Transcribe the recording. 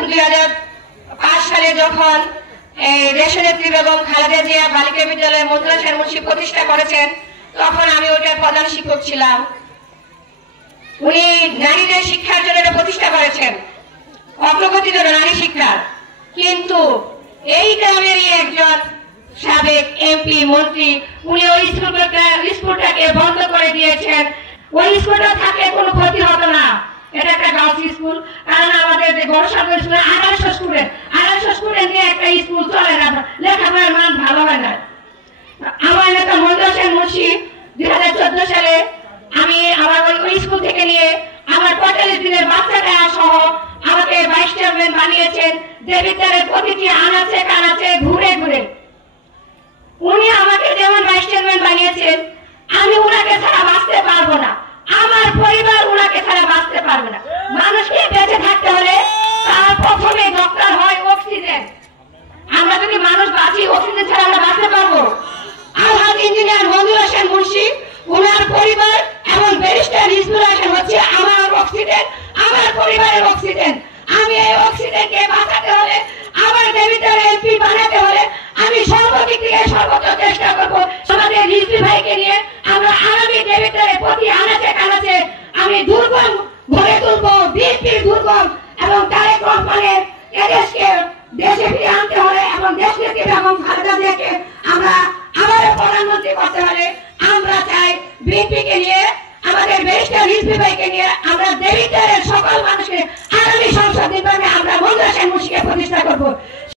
2005 সালে যখন দেশনেত্রী বেগম খালেদা জিয়া বালিকা বিদ্যালয় মঞ্জুরা শের মুন্সি প্রতিষ্ঠা করেছেন, তখন আমি ওটার প্রধান শিক্ষক ছিলাম। উনি নারীদের শিক্ষার জন্য এটা প্রতিষ্ঠা করেছেন, অগ্রগতির জন্য নারী শিক্ষার। কিন্তু এই গ্রামেরই একজন সাবেক এমপি মন্ত্রী উনি ওই স্কুলটাকে বন্ধ করে দিয়েছেন। ওই স্কুলটা থাকলে কোনো ক্ষতি হতো না, এটা একটা গার্লস স্কুল। কারণ আমাদের যে গণস্বাস্থ্য স্কুল 250 স্টুডেন্ট নিয়ে একটা স্কুল চলে না, লেখাপড়ার মান ভালো হয় না। আমার নেতা মঞ্জুরা শের মুন্সি 2014 সালে আমি আমার ওই স্কুল থেকে নিয়ে আমার 45 দিনের বাচ্চাটা সহ আমাকে ভাইস চেয়ারম্যান বানিয়েছেন। যে বিদ্যালয়ের প্রতিটি আনাচে কানাচে ঘুরে ঘুরে উনি আমাকে যেমন ভাইস চেয়ারম্যান বানিয়েছেন, আমি উনাকে ছাড়া বাঁচতে পারবো না, আমার পরিবার উনাকে ছাড়া বাঁচতে পারবে না। মানুষকে বেঁচে থাকতে হলে তার প্রথমে দরকার হয় অক্সিজেন। আমরা যদি মানুষ বাঁচি, অক্সিজেন ছাড়া আমরা বাঁচতে পারবো? আলহাজ ইঞ্জিনিয়ার মঞ্জুরা শের মুন্সি, উনার পরিবার এবং ব্যারিস্টার হিজবুল হাসান হচ্ছে আমার অক্সিজেন, আমার পরিবারের অক্সিজেন। আমি এই অক্সিজেনকে বাঁচাতে হলে, আমার দেবিদার এমপি বানাতে হলে আমি সর্বদিক থেকে সর্বোচ্চ চেষ্টা করবো। আমাদের হিজবি ভাইকে নিয়ে